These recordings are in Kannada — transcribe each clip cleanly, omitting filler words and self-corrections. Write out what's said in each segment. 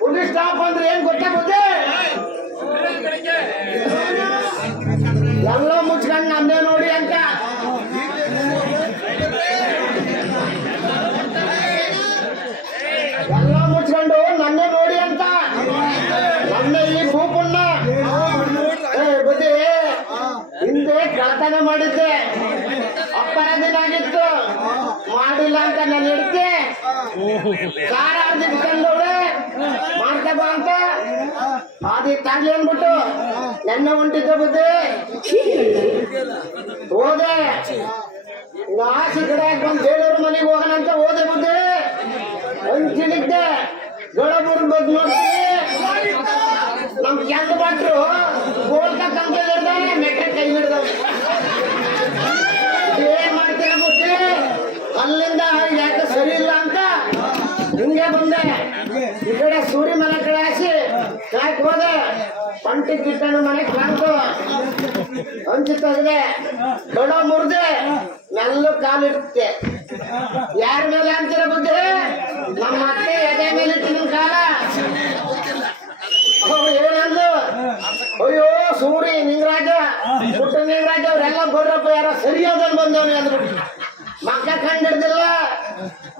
ಪೊಲೀಸ್ ಸ್ಟಾಪ್ ಅಂದ್ರೆ ಏನ್ ಗೊತ್ತಾಗುತ್ತೆ? ಎಲ್ಲ ಮುಚ್ಕೊಂಡು ನನ್ನೇ ನೋಡಿ ಅಂತ. ಎಲ್ಲ ಮುಚ್ಕೊಂಡು ನನ್ನೇ ನೋಡಿ ಅಂತ. ನನ್ನ ಈ ಭೂಪನ್ನ ಬುದ್ಧಿ ಹಿಂದೆ ಕಳತನ ಮಾಡಿದ್ದೆ, ಅಪರಾಧಿನಾಗಿತ್ತು, ಮಾಡಿಲ್ಲ ಅಂತ ನಾನು ಹೇಳ್ತೆ. ಕಾರ ಇಟ್ಕೊಂಡವ್ರೆ ಮಾಡ್ತಾ ಬಾ ಅಂತ ಆದಿತ್ತಾಗ್ಲಿ ಅಂದ್ಬಿಟ್ಟು ಎಣ್ಣೆ ಹೊಂಟಿದ್ದೆ ಬುದ್ಧಿ. ಹೋದೆ ಆಸೆ ಕಡೆ ಬಂದು ಬೇರೆಯವ್ರ ಮನೆಗೆ ಹೋಗೋಣ ಅಂತ ಹೋದೆ ಬುದ್ಧಿ. ಅಂಚಿನಿದ್ದೆ ಗಡಬೂರ್ ಬಗ್ಗೆ ನೋಡ್ತೀನಿ ನಮ್ ಕೆಂದ ಭಟ್ರು ಗೋಲ್ಕ ಕಂಪ್ಲೇಂಟ್ ಮೆಟ್ರೆ ಕೈ ಹಿಡ್ದವ. ಏನ್ ಮಾಡ್ತೀರ ಬುದ್ಧಿ? ಅಲ್ಲಿಂದ ಯಾಕೆ ಸರಿ ಇಲ್ಲ ಅಂತ ಹಿಂಗೆ ಬಂದೆ. ಈ ಕಡೆ ಸೂರ್ಯ ಮನೆ ಕಡೆ ಹಾಸಿ ಯಾಕೆ ಹೋದೆ. ಪಂಟಿ ಕಿಟ್ಟನ ಮನೆ ಕಾಣ್ತು ಹಂಚಿ ತೆಗ್ದೆ, ದೊಡ್ಡ ಮುರಿದೆ, ಮೆಲ್ಲು ಕಾಲಿರುತ್ತೆ. ಯಾರ ಮೇಲೆ ಅಂತೀರ ಬುದ್ಧಿ? ನಮ್ಮ ಅತ್ತೆ ಎದೆ ಮೇಲೆ ಇಟ್ಟಿನ ಕಾಲ. ಏನಂದು ಅಯ್ಯೋ ಸೂರಿ ನಿಂಗರಾಜ ಪುಟ್ಟ ನಿಂಗರಾಜ ಅವರೆಲ್ಲ ಬರ್ರಪ್ಪ, ಯಾರ ಸರಿಯಾದನ್ ಬಂದವನಿ ಅಂದ್ಬಿಟ್ಟು ಮಕ್ಕ ಕಂಡಿಡ್ದಿಲ್ಲ,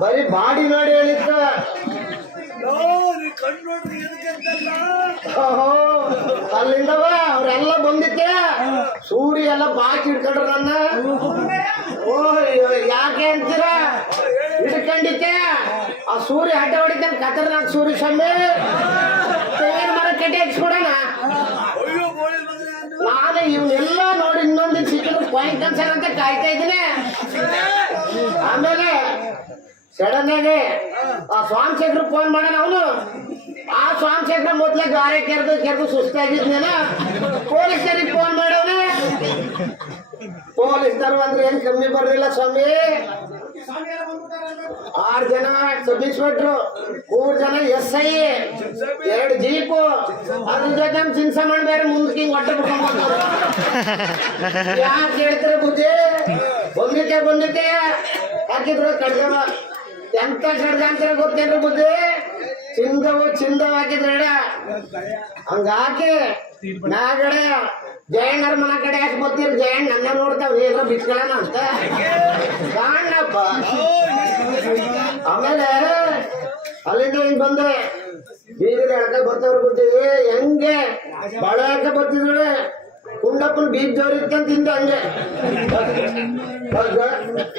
ಬರೀ ಬಾಡಿ ನೋಡಿ ಹೇಳಿತ್ತು. ಅಲ್ಲಿಂದವ ಅವ್ರೆಲ್ಲ ಬಂದಿತ್ತೆ. ಸೂರಿ ಎಲ್ಲ ಬಾಕಿ ಹಿಡ್ಕೊಂಡ್ರ ನನ್ನ. ಓ ಯಾಕೆ ಅಂತೀರ? ಹಿಡ್ಕೊಂಡಿದ್ದೆ ಆ ಸೂರಿ ಅಡ್ಡ ಹೊಡಿತಾನೆ ಖತರ್ನಾಕ್ ಸೂರಿ ಸ್ವಾಮಿ. ತೆಂಗಿನ ಮರ ಕಟ್ಟಿ ಹಚ್ಕೊಡೋಣ. ನಾನು ಇವನ್ನೆಲ್ಲ ನೋಡಿ ಇನ್ನೊಂದು ಸಿಕ್ಕಿದ್ರು ಪಾಯಿಂಟ್ ಕನ್ಸರ್ ಅಂತ ಕಾಯ್ತಾ ಇದ್ದೀನಿ. ಆಮೇಲೆ ಸಡನ್ ಆಗಿ ಆ ಸ್ವಾಮಿಶೇಖರ್ ಫೋನ್ ಮಾಡೋಣ. ಅವನು ಆ ಸ್ವಾಮಿಶೇಖರ್ ಮೊದ್ಲ ಗಾರೆ ಕೆರೆದು ಸುಸ್ತಾಗಿದ್ನೇನ ಪೊಲೀಸರಿಗೆ ಫೋನ್ ಮಾಡವನೆ. ಪೊಲೀಸ್ನರು ಅಂದ್ರೆ ಏನ್ ಕಮ್ಮಿ ಬರ್ಲಿಲ್ಲ ಸ್ವಾಮಿ. 6 ಜನ ಸಬ್ ಇನ್ಸ್ಪೆಕ್ಟ್ರು, 3 ಜನ SI, 2 ಜೀಪು, ಅದ್ರ ಜೊತೆ ಚಿನ್ಸಮಣ್ ಬೇರೆ ಮುಂದಕ್ಕೆ ಹಿಂಗ್ ಹೊಟ್ಟೆ ಬಿಟ್ಕೊಂಡ್ ಯಾಕೆ ಹೇಳ್ತಾರೆ ಬುದ್ಧಿ? ಬಂದಿದ್ದೆ ಹಾಕಿದ್ರು ಕಡ್ಗವ. ಎಂತ ಕಡ್ಗ ಅಂತಾರೆ ಗೊತ್ತೇನ್ರಿ ಬುದ್ಧಿ? ಚಿಂದವ್ ಹಾಕಿದ್ರ ಹಂಗಾಕಿ ನಾಗಡೆ ಜಯಣ್ಣರ ಮನ ಕಡೆ ಯಾಕೆ ಬರ್ತೀರಿ? ಜಯಣ್ಣ ನನ್ನ ನೋಡ್ತಾವ ಏನೋ ಬಿಚ್ಕೊಳ್ಳೋಣ ಅಂತ ಕಾಣಪ್ಪ. ಆಮೇಲೆ ಅಲ್ಲಿಂದ ಹಿಂಗ್ ಬಂದೆ, ಬೀದಿಗೆ ಎಳ್ಕ ಬರ್ತವ್ರ ಬುದ್ಧಿ. ಹೆಂಗೆ ಬಾಳ ಎಳ್ಕ ಬರ್ತಿದ್ರು ಕುಂಡಪ್ಪನ ಬೀಜ ಜೋರಿತ್ತಂತ ಹಿಂದೆ ಹಂಗೆ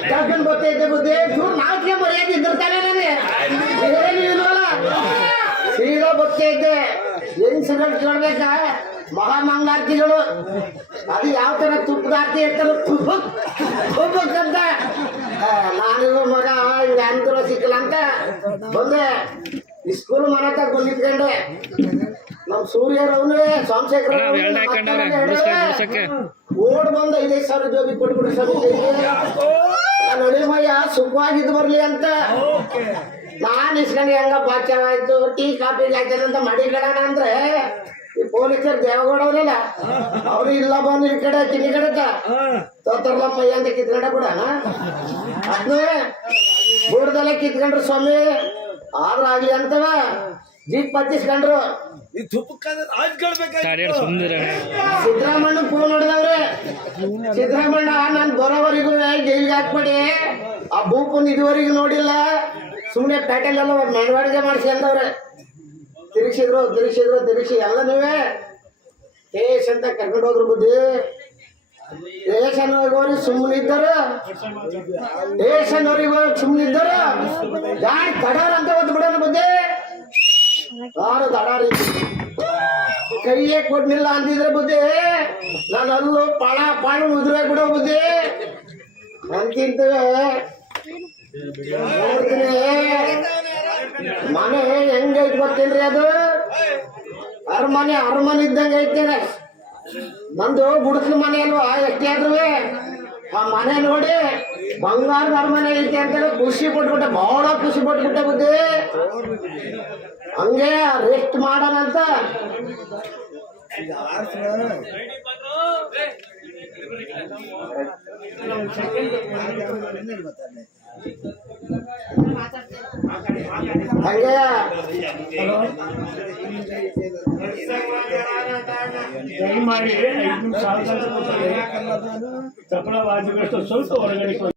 ಕರ್ಕೊಂಡ್ ಬರ್ತೈತೆ ಬುದ್ಧಿ. ನಾಲ್ಕೇ ಮರ್ಯಾದೆ ಇದ್ದಿರ್ತಾನೆ ನನಗೆ ಏನಿಲ್ವಲ್ಲ. ಸೀದಾ ಬರ್ತೈತೆ. ಹೆಂಗ್ಸ್ಗಳು ಕೇಳ್ಬೇಕ ಮಹಾಮಂಗಾರ್ತಿಗಳು. ಅದು ಯಾವ ತರ ತುಪ್ಪದ ಆರ್ತಿ ಇರ್ತಾರ ತುಪ್ಪಕ್ಕಂತ. ನಾನಿಗೂ ಮಗ ಹಿಂಗ ಅನುಕೂಲ ಸಿಕ್ಕಲ್ಲ ಅಂತ ಬಂದೆ. ಸ್ಕೂಲ್ ಮನೆ ತಗ ನಿಂತ್ಕೊಂಡೆ. ನಮ್ ಸೂರ್ಯರವನೇ ಸೋಮಶೇಖರ ಓಡ್ ಬಂದ 5,000 ಜೋಬಿ ಕೊಟ್ಬಿಡ್ರಿ ಸ್ವಾಮಿ. ನಡಿಮಯ್ಯ ಸುಖವಾಗಿದ್ದು ಬರ್ಲಿ ಅಂತ ನಾನ್ ಇಸ್ಕೊಂಡು ಹೆಂಗ ಬಾಚ್ಯವಾಯ್ತು. ಟೀ ಕಾಫಿ ಹಾಕ್ತಾನಂತ ಮಡಿಗಡಣ ಅಂದ್ರೆ ಈ ಪೊಲೀಸರು ದೇವಗೌಡವ್ರಲ್ಲ ಅವ್ರು ಇಲ್ಲ ಬಂದು ಈ ಕಡೆ ಕಿನಿ ಕಡೆಕ ತೋತರ್ಲಪ್ಪಯ್ಯ ಅಂತ ಕಿತ್ಕೊಂಡ ಕೂಡ ಅದನ್ನ ಬುಡದಲ್ಲೇ ಕಿತ್ಕೊಂಡ್ರು ಸ್ವಾಮಿ. ಆದ್ರಾಗ್ಲಿ ಅಂತವ ಜೀಪ್ ಪಚ್ಚಿಸ್ಕೊಂಡ್ರು. ಸಿದ್ದರಾಮಣ್ಣ ಫೋನ್ ಹೊಡೆದವ್ರೆ. ಸಿದ್ದರಾಮಣ್ಣ ನಾನ್ ಬರೋವರೆಗೂ ಜೈಲ್ಗೆ ಹಾಕ್ಬೇಡಿ, ಆ ಭೂಪನ್ ಇದುವರೆಗೂ ನೋಡಿಲ್ಲ, ಸುಮ್ನೆ ಪೇಟೆಲ್ ಎಲ್ಲ ಮೆರವಣಿಗೆ ಮಾಡಿಸಿ ಅಂದವ್ರೆ. ತಿರುಗಿಸಿ ಎಲ್ಲ ನೀವೇ ಕೇಶ್ ಅಂತ ಕರ್ಕೊಂಡು ಹೋದ್ರು ಬುದ್ಧಿ. ಸ್ಟೇಷನ್ವರೆಗೆ ಸುಮ್ಮನಿದ್ದರು, ಗಾಡಿ ತಡಾರ ಅಂತ ಒದ್ದು ಬಿಡೋಣ ಬುದ್ಧಿ. ಯಾರು ತಡಾರಿ ಕೈಯೇ ಕೊಡ್ಲಿಲ್ಲ ಅಂದಿದ್ರೆ ಬುದ್ಧಿ ನಾನು ಅಲ್ಲೂ ಪಾಳ ಉದುರೇ ಬಿಡೋ ಬುದ್ಧಿ ಅಂತಿಂತ ನೋಡ್ತೀನಿ. ಮನೆ ಹೆಂಗೈತ್ ಗೊತ್ತೇನ್ರಿ? ಅದು ಅರಮನೆ ಇದ್ದಂಗ ಐತೇನೆ. ನಂದು ಗುಡಿಸ್ಲ ಮನೆ ಅಲ್ವಾ, ಎಷ್ಟೇ ಆದ್ರೂ ಆ ಮನೆ ನೋಡಿ ಬಂಗಾರದ ಅರಮನೆ ಐತೆ ಅಂತ ಖುಷಿ ಪಟ್ಬಿಟ್ಟೆ, ಬಹಳ ಖುಷಿ ಪಟ್ಬಿಟ್ಟೆ ಬುದ್ಧಿ. ಹಂಗೆ ರೆಸ್ಟ್ ಮಾಡೋಣಂತ ಹಂಗೆ ದಯಮಾಡಿ 5 ನಿಮಿಷ ತಪ್ಪಳ ವಾದ್ಯಗಳು ಸ್ವಲ್ಪ ಹೊರಗಡೆ